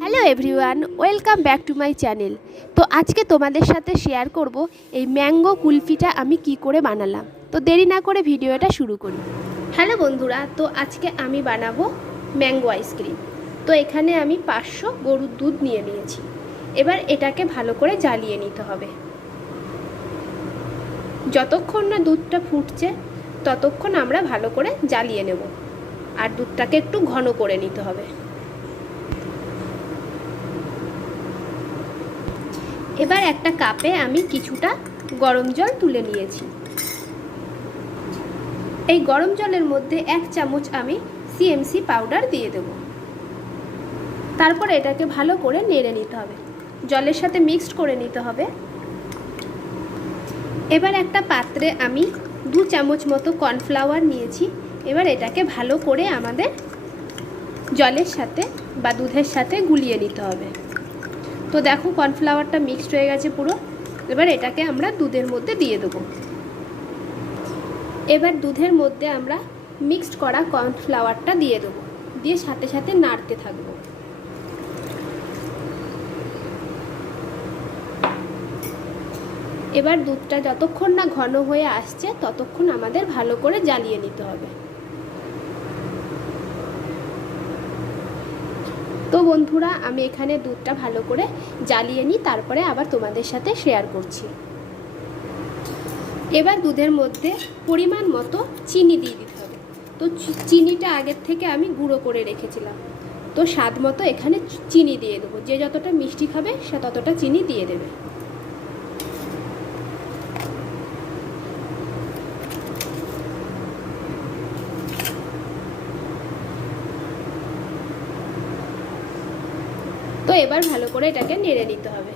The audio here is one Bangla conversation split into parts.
Hello everyone, welcome back to my channel. তো আজকে তোমাদের সাথে শেয়ার করব এই ম্যাঙ্গো কুলফিটা আমি কি করে বানালাম। তো দেরি না করে ভিডিওটা শুরু করি। হ্যালো বন্ধুরা, তো আজকে আমি বানাবো ম্যাঙ্গো আইসক্রিম। তো এখানে আমি পাঁচশো গরুর দুধ নিয়ে নিয়েছি। এবার এটাকে ভালো করে জ্বালিয়ে নিতে হবে। যতক্ষণ না দুধটা ফুটছে, ততক্ষণ আমরা ভালো করে জ্বালিয়ে নেব। আর দুধটাকে একটু ঘন করে নিতে হবে। এবার একটা কাপে আমি কিছুটা গরম জল তুলে নিয়েছি। এই গরম জলের মধ্যে এক চামচ আমি সিএমসি পাউডার দিয়ে দেব। তারপর এটাকে ভালো করে নেড়ে নিতে হবে। জলের সাথে মিক্সড করে নিতে হবে। এবার একটা পাত্রে আমি দু চামচ মতো কর্নফ্লাওয়ার নিয়েছি। এবার এটাকে ভালো করে আমাদের জলের সাথে বা দুধের সাথে গুলিয়ে নিতে হবে। তো দেখো কর্নফ্লাওয়ারটা মিক্সড হয়ে গেছে পুরো। এবার এটাকে আমরা দুধের মধ্যে দিয়ে দেবো। এবার দুধের মধ্যে আমরা মিক্সড করা কর্নফ্লাওয়ারটা দিয়ে দেবো। দিয়ে সাথে সাথে নাড়তে থাকব। এবার দুধটা যতক্ষণ না ঘন হয়ে আসছে, ততক্ষণ আমাদের ভালো করে জ্বালিয়ে নিতে হবে। তো বন্ধুরা, আমি এখানে দুধটা ভালো করে জ্বালিয়ে নিই, তারপরে আবার তোমাদের সাথে শেয়ার করছি। এবার দুধের মধ্যে পরিমাণ মতো চিনি দিয়ে দিতে হবে। তো চিনিটা আগের থেকে আমি গুঁড়ো করে রেখেছিলাম। তো স্বাদ মতো এখানে চিনি দিয়ে দেবো। যে যতটা মিষ্টি খাবে, সে ততটা চিনি দিয়ে দেবে। তো এবার ভালো করে এটাকে নেড়ে নিতে হবে।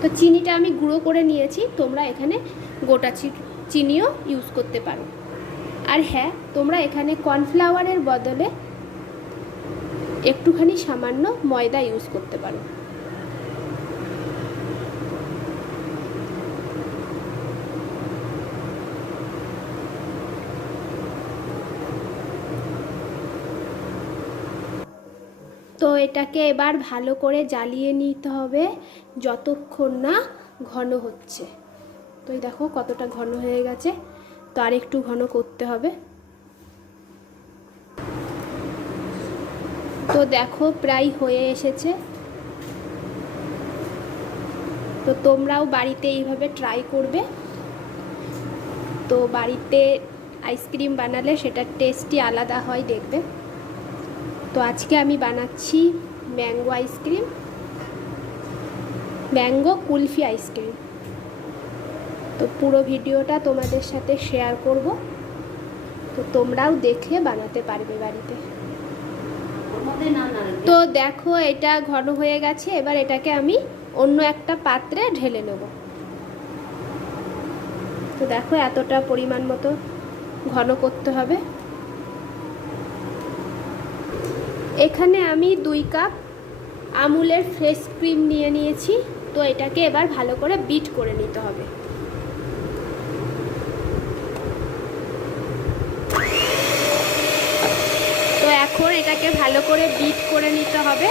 তো চিনিটা আমি গুঁড়ো করে নিয়েছি, তোমরা এখানে গোটা চিনিও ইউজ করতে পারো। আর হ্যাঁ তোমরা এখানে কর্নফ্লাওয়ারের বদলে একটুখানি সামান্য ময়দা ইউজ করতে পারো। এটাকে এবার ভালো করে জ্বালিয়ে নিতে হবে যতক্ষণ না ঘন হচ্ছে। তো এই দেখো কতটা ঘন হয়ে গেছে। তো আর একটু ঘন করতে হবে। তো দেখো প্রায় হয়ে এসেছে। তো তোমরাও বাড়িতে এইভাবে ট্রাই করবে। তো বাড়িতে আইসক্রিম বানালে সেটার টেস্টই আলাদা হয় দেখবে। তো আজকে আমি বানাচ্ছি mango ice cream. Mango kulfi ice cream. তো পুরো ভিডিওটা তোমাদের সাথে শেয়ার করব। তো তোমরাও দেখে বানাতে পারবে বাড়িতে। তো দেখো, এটা ঘন হয়ে গেছে। এবার এটাকে আমি অন্য একটা পাত্রে ঢেলে নেব। তো দেখো, এতটা পরিমাণ মতো ঘন করতে হবে। এখানে আমি দুই কাপ আমুলের ফ্রেশ ক্রিম নিয়ে নিয়েছি, তো এটাকে এবার ভালো করে বিট করে নিতে হবে। তো এখন এটাকে ভালো করে বিট করে নিতে হবে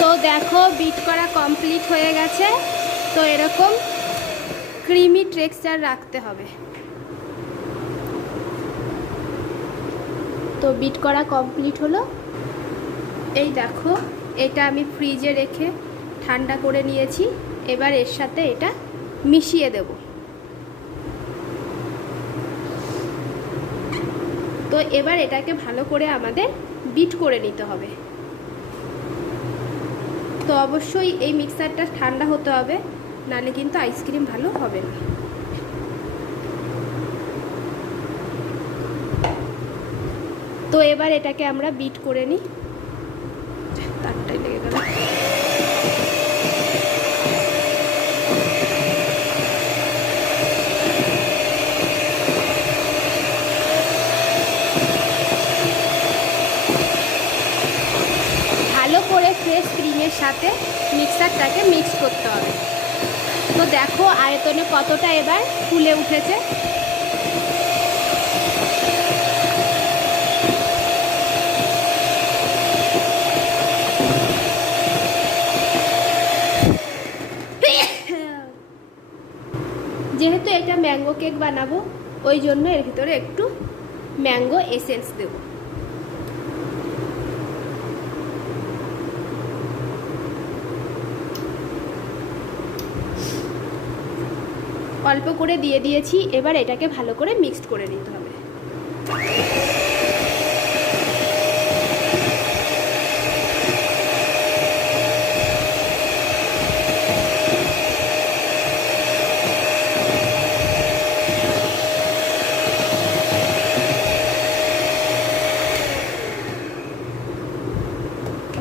তো কমপ্লিট হয়ে গেছে। তো এরকম ক্রিমি টেক্সচার রাখতে হবে। তো বিট করা কমপ্লিট হলো। এই দেখো, এটা আমি ফ্রিজে রেখে ঠান্ডা করে নিয়েছি। এবার এর সাথে এটা মিশিয়ে দেব। তো এবার এটাকে ভালো করে আমাদের বিট করে নিতে হবে। তো অবশ্যই এই মিক্সারটা ঠান্ডা হতে হবে নালে কিন্তু আইসক্রিম ভালো হবে না। তো এবার এটাকে আমরা বিট করে নিই তারটাই লেগে গেল ভালো করে ফ্রেশ ক্রিমের সাথে মিক্সারটাকে মিক্স করতে হবে। তো দেখো আয়তনে কতটা এবার ফুলে উঠেছে। যেহেতু এটা ম্যাঙ্গো কেক বানাবো, ওই জন্য এর ভিতরে একটু ম্যাঙ্গো এসেন্স দেব। অল্প করে দিয়ে দিয়েছি, এবার এটাকে ভালো করে মিক্সড করে নিতে হবে।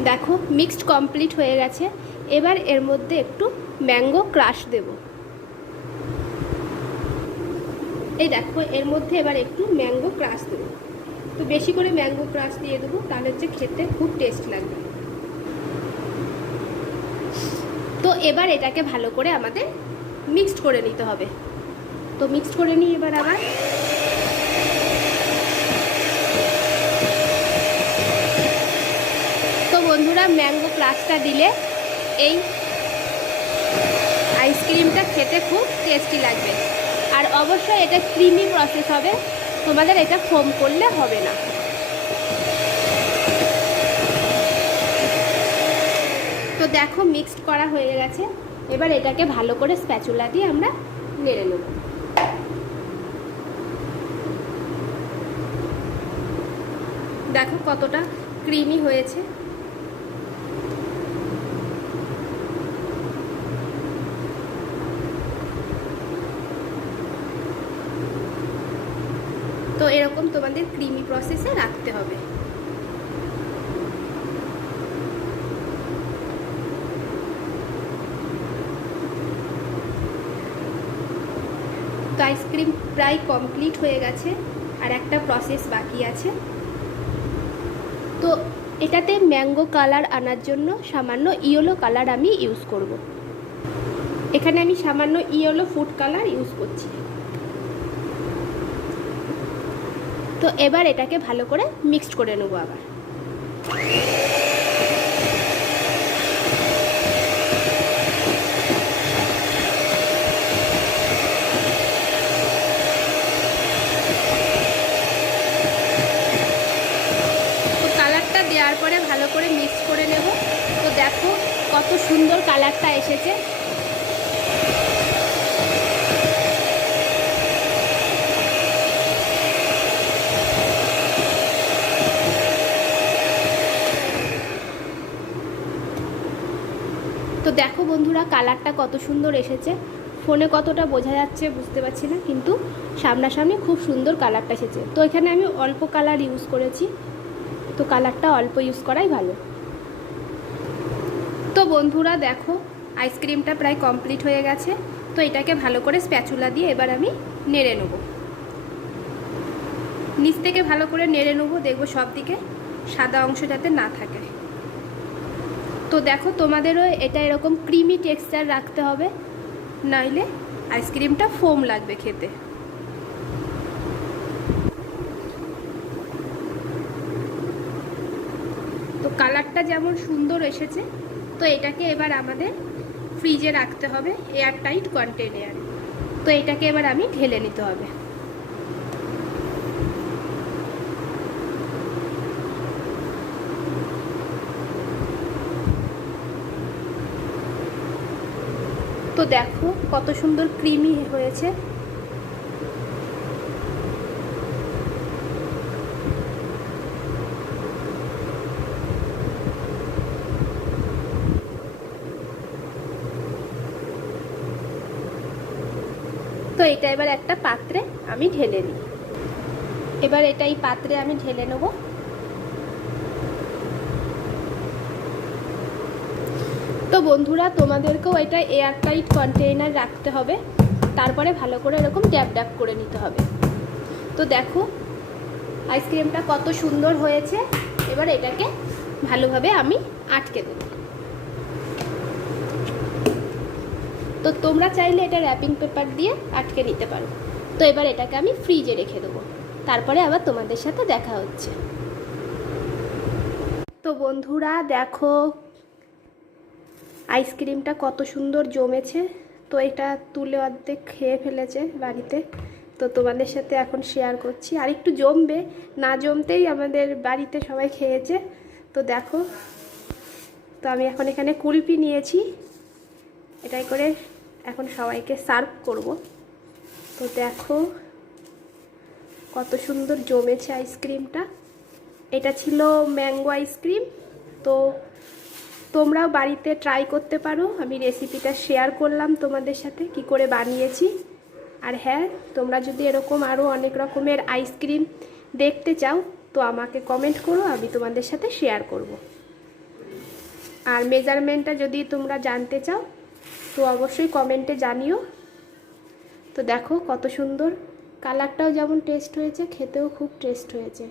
দেখো মিক্সড কমপ্লিট হয়ে গেছে। এবার এর মধ্যে একটু ম্যাঙ্গো ক্রাশ দেব। এই দেখো, এর মধ্যে এবার একটু ম্যাঙ্গো ক্রাশ দেবো। তো বেশি করে ম্যাঙ্গো ক্রাশ দিয়ে দেবো, তাহলে হচ্ছে খেতে খুব টেস্ট লাগবে। তো এবার এটাকে ভালো করে আমাদের মিক্সড করে নিতে হবে। তো মিক্সড করে নিই এবার আবার। তো বন্ধুরা, ম্যাঙ্গো ক্রাশটা দিলে এই আইসক্রিমটা খেতে খুব টেস্টি লাগবে। আর অবশ্যই এটা ক্রিমি প্রসেস হবে। তোমাদের এটা ফোম করলে হবে না। তো দেখো মিক্সড করা হয়ে গেছে। এবার এটাকে ভালো করে স্প্যাচুলা দিয়ে আমরা নেড়ে নেব। দেখো কতটা ক্রিমি হয়েছে। এরকম তোমাদের ক্রিমি প্রসেসে রাখতে হবে। তো আইসক্রিম প্রায় কমপ্লিট হয়ে গেছে, আর একটা প্রসেস বাকি আছে। তো এটাতে ম্যাঙ্গো কালার আনার জন্য সামান্য ইয়েলো কালার আমি ইউজ করব। এখানে আমি সামান্য ইয়েলো ফুড কালার ইউজ করছি। তো এবার এটাকে ভালো করে মিক্সড করে নেব আবার তো কালারটা দেওয়ার পরে ভালো করে মিক্স করে নেব তো দেখো কত সুন্দর কালারটা এসেছে তো দেখো বন্ধুরা, কালারটা কত সুন্দর এসেছে। ফোনে কতটা বোঝা যাচ্ছে বুঝতে পারছি না, কিন্তু সামনাসামনি খুব সুন্দর কালারটা এসেছে। তো এখানে আমি অল্প কালার ইউজ করেছি, তো কালারটা অল্প ইউজ করাই ভালো। তো বন্ধুরা, দেখো আইসক্রিমটা প্রায় কমপ্লিট হয়ে গেছে। তো এটাকে ভালো করে স্প্যাচুলা দিয়ে এবার আমি নেড়ে নেব। নিচ থেকে ভালো করে নেড়ে নেব, দেখব সব দিকে সাদা অংশ যাতে না থাকে। তো দেখো, তোমাদেরও এটা এরকম ক্রিমি টেক্সচার রাখতে হবে, নইলে আইসক্রিমটা ফোম লাগবে খেতে। তো কালারটা যেমন সুন্দর এসেছে, তো এটাকে এবার আমাদের ফ্রিজে রাখতে হবে এয়ার টাইট কন্টেনারে তো এটাকে এবার আমি ঢেলে নিতে হবে। তো দেখো কত সুন্দর ক্রিমি হয়েছে। তো এটা এবার একটা পাত্রে আমি ঢেলে নিই। এবার এটা এই পাত্রে আমি ঢেলে নেব। তো বন্ধুরা, তোমাদেরকেও এটা এয়ার টাইট কন্টেইনার রাখতে হবে। তারপরে ভালো করে এরকম ড্যাব ড্যাব করে নিতে হবে। তো দেখো, আইসক্রিমটা কত সুন্দর হয়েছে। এবার এটাকে ভালোভাবে আমি আটকে দেবো। তো তোমরা চাইলে এটা র্যাপিং পেপার দিয়ে আটকে নিতে পারো। তো এবার এটাকে আমি ফ্রিজে রেখে দেবো। তারপরে আবার তোমাদের সাথে দেখা হচ্ছে। তো বন্ধুরা, দেখো আইসক্রিমটা কত সুন্দর জমেছে। তো এটা তুলে অর্ধেক খেয়ে ফেলেছে বাড়িতে। তো তোমাদের সাথে এখন শেয়ার করছি। আর একটু জমবে, না জমতেই আমাদের বাড়িতে সবাই খেয়েছে। তো দেখো, তো আমি এখন এখানে কুলপি নিয়েছি। এটাই করে এখন সবাইকে সার্ভ করব। তো দেখো, কত সুন্দর জমেছে আইসক্রিমটা। এটা ছিল ম্যাঙ্গো আইসক্রিম। তো তোমরাও বাড়িতে ট্রাই করতে পারো। আমি রেসিপিটা শেয়ার করলাম তোমাদের সাথে, কি করে বানিয়েছি। আর হ্যাঁ তোমরা যদি এরকম আরও অনেক রকমের আইসক্রিম দেখতে চাও, তো আমাকে কমেন্ট করো, আমি তোমাদের সাথে শেয়ার করব। আর মেজারমেন্টটা যদি তোমরা জানতে চাও, তো অবশ্যই কমেন্টে জানিও। তো দেখো কত সুন্দর। কালারটাও যেমন টেস্ট হয়েছে, খেতেও খুব টেস্ট হয়েছে।